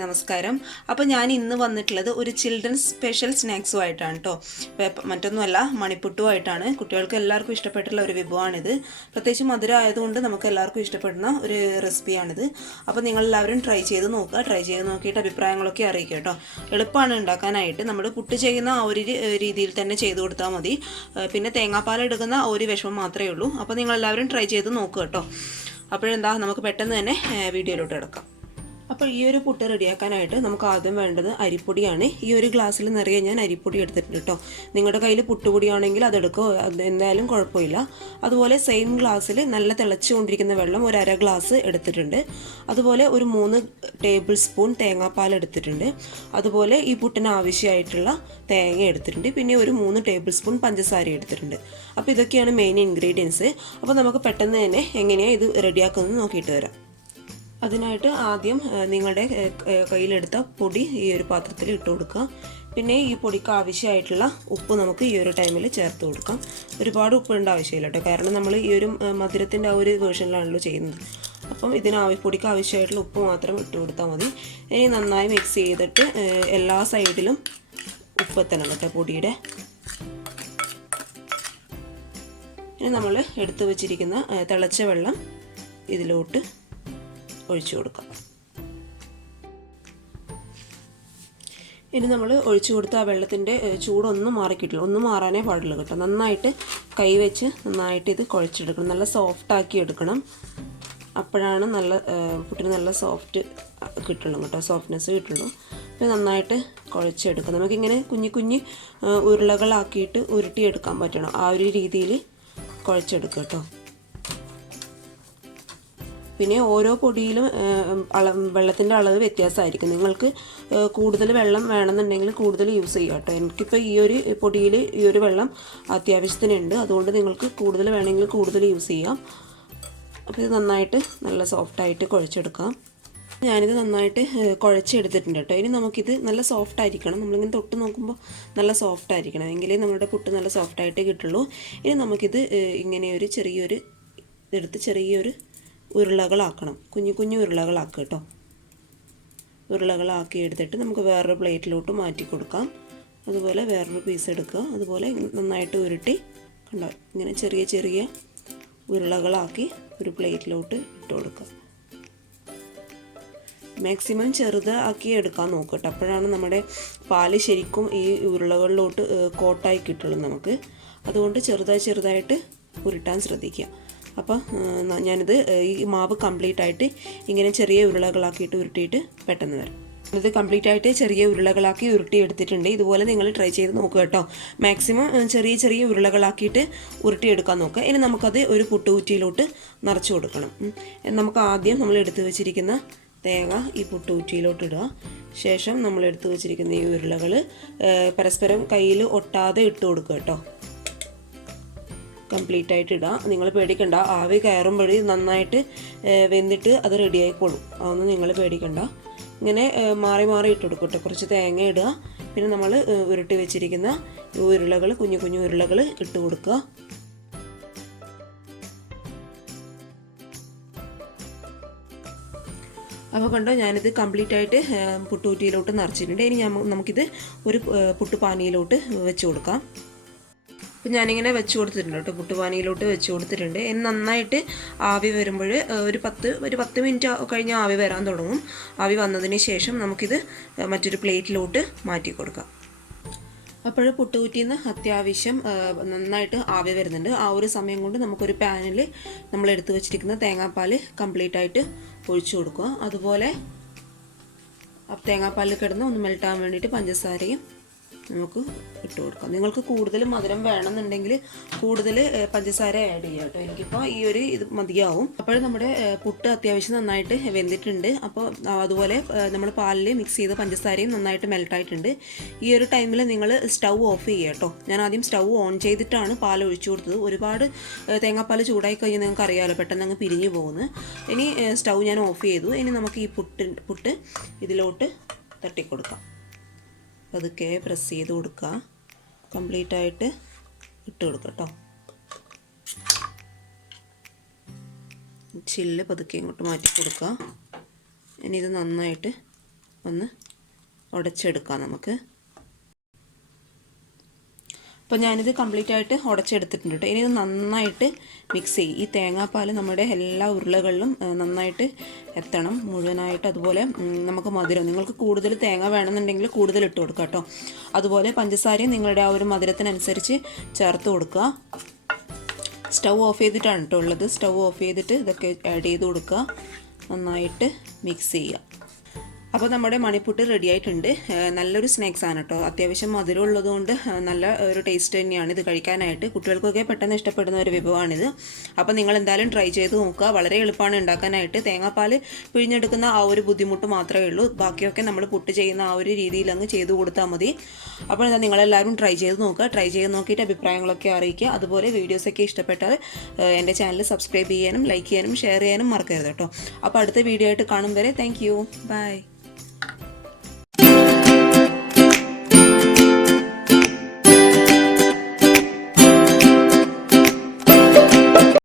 നമസ്കാരം. അപ്പോൾ ഞാൻ ഇന്ന് വന്നിട്ടുള്ളത് ഒരു ചിൽഡ്രൻസ് സ്പെഷ്യൽ സ്നാക്സുമായിട്ടാണ് കേട്ടോ. മറ്റൊന്നുമല്ല, മണിപ്പുട്ടുമായിട്ടാണ്. കുട്ടികൾക്ക് എല്ലാവർക്കും ഇഷ്ടപ്പെട്ടുള്ള ഒരു വിഭവമാണിത്. പ്രത്യേകിച്ച് മധുരം ആയതുകൊണ്ട് നമുക്ക് എല്ലാവർക്കും ഇഷ്ടപ്പെടുന്ന ഒരു റെസിപ്പിയാണിത്. അപ്പോൾ നിങ്ങളെല്ലാവരും ട്രൈ ചെയ്ത് നോക്കുക. ട്രൈ ചെയ്ത് നോക്കിയിട്ട് അഭിപ്രായങ്ങളൊക്കെ അറിയിക്കുക കേട്ടോ. എളുപ്പമാണ് ഉണ്ടാക്കാനായിട്ട്. നമ്മൾ പുട്ട് ചെയ്യുന്ന ആ ഒരു രീതിയിൽ തന്നെ ചെയ്ത് കൊടുത്താൽ മതി. പിന്നെ തേങ്ങാപ്പാൽ എടുക്കുന്ന ആ ഒരു വിഷമം മാത്രമേ ഉള്ളൂ. അപ്പോൾ നിങ്ങളെല്ലാവരും ട്രൈ ചെയ്ത് നോക്കുക കേട്ടോ. അപ്പോഴെന്താ, നമുക്ക് പെട്ടെന്ന് തന്നെ വീഡിയോയിലോട്ട് കിടക്കാം. അപ്പോൾ ഈ ഒരു പുട്ട് റെഡിയാക്കാനായിട്ട് നമുക്ക് ആദ്യം വേണ്ടത് അരിപ്പൊടിയാണ്. ഈ ഒരു ഗ്ലാസ്സിൽ നിറയെ ഞാൻ അരിപ്പൊടി എടുത്തിട്ടുണ്ട് കേട്ടോ. നിങ്ങളുടെ കയ്യിൽ പുട്ടുപൊടിയാണെങ്കിൽ അതെടുക്കുക, എന്തായാലും കുഴപ്പമില്ല. അതുപോലെ സെയിം ഗ്ലാസ്സിൽ നല്ല തിളച്ചുകൊണ്ടിരിക്കുന്ന വെള്ളം ഒരു അര ഗ്ലാസ് എടുത്തിട്ടുണ്ട്. അതുപോലെ ഒരു 3 ടേബിൾ സ്പൂൺ തേങ്ങാപ്പാൽ എടുത്തിട്ടുണ്ട്. അതുപോലെ ഈ പുട്ടിന് ആവശ്യമായിട്ടുള്ള തേങ്ങ എടുത്തിട്ടുണ്ട്. പിന്നെ ഒരു 3 ടേബിൾ സ്പൂൺ പഞ്ചസാര എടുത്തിട്ടുണ്ട്. അപ്പോൾ ഇതൊക്കെയാണ് മെയിൻ ഇൻഗ്രീഡിയൻസ്. അപ്പോൾ നമുക്ക് പെട്ടെന്ന് തന്നെ എങ്ങനെയാണ് ഇത് റെഡിയാക്കുന്നത് നോക്കിയിട്ട് വരാം. അതിനായിട്ട് ആദ്യം നിങ്ങളുടെ കയ്യിലെടുത്ത പൊടി ഈ ഒരു പാത്രത്തിൽ ഇട്ട് കൊടുക്കുക. പിന്നെ ഈ പൊടിക്ക് ആവശ്യമായിട്ടുള്ള ഉപ്പ് നമുക്ക് ഈ ഒരു ടൈമിൽ ചേർത്ത് കൊടുക്കാം. ഒരുപാട് ഉപ്പ് ഇടേണ്ട ആവശ്യമില്ല കേട്ടോ, കാരണം നമ്മൾ ഈ ഒരു മധുരത്തിൻ്റെ ആ ഒരു വേർഷനിലാണല്ലോ ചെയ്യുന്നത്. അപ്പം പൊടിക്ക് ആവശ്യമായിട്ടുള്ള ഉപ്പ് മാത്രം ഇട്ട് കൊടുത്താൽ മതി. ഇനി നന്നായി മിക്സ് ചെയ്തിട്ട് എല്ലാ സൈഡിലും ഉപ്പ് എത്തണം കേട്ടോ പൊടിയുടെ. ഇനി നമ്മൾ എടുത്തു വച്ചിരിക്കുന്ന തിളച്ച വെള്ളം ഇതിലോട്ട് ഒഴിച്ചു കൊടുക്കാം. ഇനി നമ്മൾ ഒഴിച്ചു കൊടുത്ത ആ വെള്ളത്തിൻ്റെ ചൂടൊന്നും മാറിക്കിട്ടില്ല, ഒന്നും മാറാനേ പാടില്ല കേട്ടോ. നന്നായിട്ട് കൈവച്ച് നന്നായിട്ട് ഇത് കുഴച്ചെടുക്കണം, നല്ല സോഫ്റ്റാക്കി എടുക്കണം. അപ്പോഴാണ് പുട്ടിന് നല്ല സോഫ്റ്റ് കിട്ടുള്ളൂ കേട്ടോ, സോഫ്റ്റ്നെസ് കിട്ടുള്ളൂ. അപ്പോൾ നന്നായിട്ട് കുഴച്ചെടുക്കാം. നമുക്കിങ്ങനെ കുഞ്ഞു കുഞ്ഞു ഉരുളകളാക്കിയിട്ട് ഉരുട്ടിയെടുക്കാൻ പറ്റണം. ആ ഒരു രീതിയിൽ കുഴച്ചെടുക്കുക കേട്ടോ. പിന്നെ ഓരോ പൊടിയിലും വെള്ളത്തിൻ്റെ അളവ് വ്യത്യാസമായിരിക്കും. നിങ്ങൾക്ക് കൂടുതൽ വെള്ളം വേണമെന്നുണ്ടെങ്കിൽ കൂടുതൽ യൂസ് ചെയ്യുക കേട്ടോ. എനിക്കിപ്പോൾ ഈ ഒരു പൊടിയിൽ ഈ ഒരു വെള്ളം അത്യാവശ്യത്തിനുണ്ട്, അതുകൊണ്ട് നിങ്ങൾക്ക് കൂടുതൽ വേണമെങ്കിൽ കൂടുതൽ യൂസ് ചെയ്യാം. അപ്പോൾ ഇത് നന്നായിട്ട് നല്ല സോഫ്റ്റായിട്ട് കുഴച്ചെടുക്കാം. ഞാനിത് നന്നായിട്ട് കുഴച്ചെടുത്തിട്ടുണ്ട് കേട്ടോ. ഇനി നമുക്കിത് നല്ല സോഫ്റ്റ് ആയിരിക്കണം. നമ്മളിങ്ങനെ തൊട്ട് നോക്കുമ്പോൾ നല്ല സോഫ്റ്റ് ആയിരിക്കണം, എങ്കിലേ നമ്മുടെ പുട്ട് നല്ല സോഫ്റ്റായിട്ട് കിട്ടുള്ളൂ. ഇനി നമുക്കിത് ഇങ്ങനെ ഒരു ചെറിയൊരു ഉരുളകളാക്കണം. കുഞ്ഞു കുഞ്ഞു ഉരുളകളാക്കുക കേട്ടോ. ഉരുളകളാക്കി എടുത്തിട്ട് നമുക്ക് വേറൊരു പ്ലേറ്റിലോട്ട് മാറ്റി കൊടുക്കാം. അതുപോലെ വേറൊരു പീസ് എടുക്കുക. അതുപോലെ നന്നായിട്ട് ഉരുട്ടി കണ്ടോ, ഇങ്ങനെ ചെറിയ ചെറിയ ഉരുളകളാക്കി ഒരു പ്ലേറ്റിലോട്ട് ഇട്ട് കൊടുക്കുക. മാക്സിമം ചെറുതാക്കി എടുക്കാൻ നോക്കുക കേട്ടോ. അപ്പോഴാണ് നമ്മുടെ പാല് ശരിക്കും ഈ ഉരുളകളിലോട്ട് കോട്ടായി കിട്ടുള്ളൂ നമുക്ക്. അതുകൊണ്ട് ചെറുതായിട്ട് ഉരുട്ടാൻ ശ്രദ്ധിക്കുക. അപ്പോൾ ഞാനിത് ഈ മാവ് കംപ്ലീറ്റ് ആയിട്ട് ഇങ്ങനെ ചെറിയ ഉരുളകളാക്കിയിട്ട് ഉരുട്ടിയിട്ട് പെട്ടെന്ന് വരാം. ഇത് കംപ്ലീറ്റ് ആയിട്ട് ചെറിയ ഉരുളകളാക്കി ഉരുട്ടി എടുത്തിട്ടുണ്ട്. ഇതുപോലെ നിങ്ങൾ ട്രൈ ചെയ്ത് നോക്കുക കേട്ടോ. മാക്സിമം ചെറിയ ഉരുളകളാക്കിയിട്ട് ഉരുട്ടിയെടുക്കാൻ നോക്കുക. ഇനി നമുക്കത് ഒരു പുട്ടുകുറ്റിയിലോട്ട് നിറച്ച് കൊടുക്കണം. നമുക്ക് ആദ്യം നമ്മൾ എടുത്തു വെച്ചിരിക്കുന്ന തേങ്ങ ഈ പുട്ടുകുറ്റിയിലോട്ട് ഇടുക. ശേഷം നമ്മൾ എടുത്തു വെച്ചിരിക്കുന്ന ഈ ഉരുളകൾ പരസ്പരം കയ്യിൽ ഒട്ടാതെ ഇട്ട് കൊടുക്കുക കേട്ടോ. കംപ്ലീറ്റ് ആയിട്ട് ഇടുക. നിങ്ങൾ പേടിക്കണ്ട, ആവി കയറുമ്പോൾ നന്നായിട്ട് വെന്തിട്ട് അത് റെഡി ആയിക്കോളും. അതൊന്നും നിങ്ങൾ പേടിക്കണ്ട. ഇങ്ങനെ മാറി ഇട്ട് കൊടുക്കും കേട്ടോ. കുറച്ച് തേങ്ങ ഇടുക. പിന്നെ നമ്മൾ ഉരുട്ടി വെച്ചിരിക്കുന്ന ഉരുളകൾ, കുഞ്ഞു കുഞ്ഞു ഉരുളകൾ ഇട്ട് കൊടുക്കുക. അപ്പോൾ കണ്ടോ, ഞാനിത് കംപ്ലീറ്റ് ആയിട്ട് പുട്ടുകുറ്റിയിലോട്ട് നിറച്ചിട്ടുണ്ട്. ഇനി നമുക്കിത് ഒരു പുട്ടുപാനിയിലോട്ട് വെച്ച് കൊടുക്കാം. അപ്പോൾ ഞാനിങ്ങനെ വെച്ച് കൊടുത്തിട്ടുണ്ട് കേട്ടോ, പുട്ടുപാനിയിലോട്ട് വെച്ച് കൊടുത്തിട്ടുണ്ട്. ഇനി നന്നായിട്ട് ആവി വരുമ്പോൾ ഒരു 10 മിനിറ്റ് കഴിഞ്ഞ് ആവി വരാൻ തുടങ്ങും. ആവി വന്നതിന് ശേഷം നമുക്കിത് മറ്റൊരു പ്ലേറ്റിലോട്ട് മാറ്റി കൊടുക്കാം. അപ്പോൾ പുട്ടുകുറ്റിയിൽ നിന്ന് അത്യാവശ്യം നന്നായിട്ട് ആവി വരുന്നുണ്ട്. ആ ഒരു സമയം കൊണ്ട് നമുക്കൊരു പാനിൽ നമ്മൾ എടുത്തു വെച്ചിരിക്കുന്ന തേങ്ങാപ്പാൽ കംപ്ലീറ്റ് ആയിട്ട് ഒഴിച്ചു കൊടുക്കുക. അതുപോലെ തേങ്ങാപ്പാലിൽ കിടന്ന് ഒന്ന് മെൽട്ടാൻ വേണ്ടിയിട്ട് പഞ്ചസാരയും നമുക്ക് ഇട്ട് കൊടുക്കാം. നിങ്ങൾക്ക് കൂടുതൽ മധുരം വേണമെന്നുണ്ടെങ്കിൽ കൂടുതൽ പഞ്ചസാര ആഡ് ചെയ്യാം കേട്ടോ. എനിക്കിപ്പോൾ ഈ ഒരു ഇത് മതിയാവും. അപ്പോൾ നമ്മുടെ പുട്ട് അത്യാവശ്യം നന്നായിട്ട് വെന്തിട്ടുണ്ട്. അപ്പോൾ അതുപോലെ നമ്മൾ പാലിൽ മിക്സ് ചെയ്ത പഞ്ചസാരയും നന്നായിട്ട് മെൽട്ടായിട്ടുണ്ട്. ഈ ഒരു ടൈമിൽ നിങ്ങൾ സ്റ്റൗ ഓഫ് ചെയ്യുക കേട്ടോ. ഞാൻ ആദ്യം സ്റ്റൗ ഓൺ ചെയ്തിട്ടാണ് പാൽ ഒഴിച്ചു കൊടുത്തത്. ഒരുപാട് തേങ്ങാപ്പാൽ ചൂടായി കഴിഞ്ഞാൽ നിങ്ങൾക്ക് അറിയാമല്ലോ, പെട്ടെന്ന് അങ്ങ് പിരിഞ്ഞു പോകുന്നു. ഇനി സ്റ്റൗ ഞാൻ ഓഫ് ചെയ്തു. ഇനി നമുക്ക് ഈ പുട്ട് ഇതിലോട്ട് തട്ടിക്കൊടുക്കാം. പതുക്കെ പ്രസ് ചെയ്ത് കൊടുക്കുക. കംപ്ലീറ്റ് ആയിട്ട് ഇട്ട് കൊടുക്കുക കേട്ടോ. ചില്ല് പതുക്കെ ഇങ്ങോട്ട് മാറ്റി കൊടുക്കുക. ഇനി ഇത് നന്നായിട്ട് ഒന്ന് ഉടച്ചെടുക്കാം നമുക്ക്. അപ്പോൾ ഞാനിത് കംപ്ലീറ്റ് ആയിട്ട് ഉടച്ചെടുത്തിട്ടുണ്ട് കേട്ടോ. ഇനി ഇത് നന്നായിട്ട് മിക്സ് ചെയ്യും. ഈ തേങ്ങാപ്പാൽ നമ്മുടെ എല്ലാ ഉരുളകളിലും നന്നായിട്ട് എത്തണം മുഴുവനായിട്ട്. അതുപോലെ നമുക്ക് മധുരം, നിങ്ങൾക്ക് കൂടുതൽ തേങ്ങ വേണമെന്നുണ്ടെങ്കിൽ കൂടുതൽ ഇട്ട് കൊടുക്കുക കേട്ടോ. അതുപോലെ പഞ്ചസാരയും നിങ്ങളുടെ ആ ഒരു മധുരത്തിനനുസരിച്ച് ചേർത്ത് കൊടുക്കുക. സ്റ്റൗ ഓഫ് ചെയ്തിട്ടാണ് കേട്ടോ ഉള്ളത്. സ്റ്റൗ ഓഫ് ചെയ്തിട്ട് ഇതൊക്കെ ആഡ് ചെയ്ത് കൊടുക്കുക. നന്നായിട്ട് മിക്സ് ചെയ്യുക. അപ്പോൾ നമ്മുടെ മണിപ്പുട്ട് റെഡി ആയിട്ടുണ്ട്. നല്ലൊരു സ്നാക്സ് ആണ് കേട്ടോ. അത്യാവശ്യം മധുരം ഉള്ളതുകൊണ്ട് നല്ല ഒരു ടേസ്റ്റ് തന്നെയാണ് ഇത് കഴിക്കാനായിട്ട്. കുട്ടികൾക്കൊക്കെ പെട്ടെന്ന് ഇഷ്ടപ്പെടുന്ന ഒരു വിഭവമാണിത്. അപ്പോൾ നിങ്ങൾ എന്തായാലും ട്രൈ ചെയ്ത് നോക്കുക. വളരെ എളുപ്പമാണ് ഉണ്ടാക്കാനായിട്ട്. തേങ്ങാപ്പാൽ പിഴിഞ്ഞെടുക്കുന്ന ആ ഒരു ബുദ്ധിമുട്ട് മാത്രമേ ഉള്ളൂ. ബാക്കിയൊക്കെ നമ്മൾ പുട്ട് ചെയ്യുന്ന ആ ഒരു രീതിയിൽ അങ്ങ് ചെയ്ത് കൊടുത്താൽ മതി. അപ്പോൾ എന്താ നിങ്ങളെല്ലാവരും ട്രൈ ചെയ്ത് നോക്കുക. ട്രൈ ചെയ്ത് നോക്കിയിട്ട് അഭിപ്രായങ്ങളൊക്കെ അറിയിക്കുക. അതുപോലെ വീഡിയോസൊക്കെ ഇഷ്ടപ്പെട്ടാൽ എൻ്റെ ചാനൽ സബ്സ്ക്രൈബ് ചെയ്യാനും ലൈക്ക് ചെയ്യാനും ഷെയർ ചെയ്യാനും മറക്കരുത് കേട്ടോ. അപ്പോൾ അടുത്ത വീഡിയോ ആയിട്ട് കാണും വരെ താങ്ക് യു. ബൈ.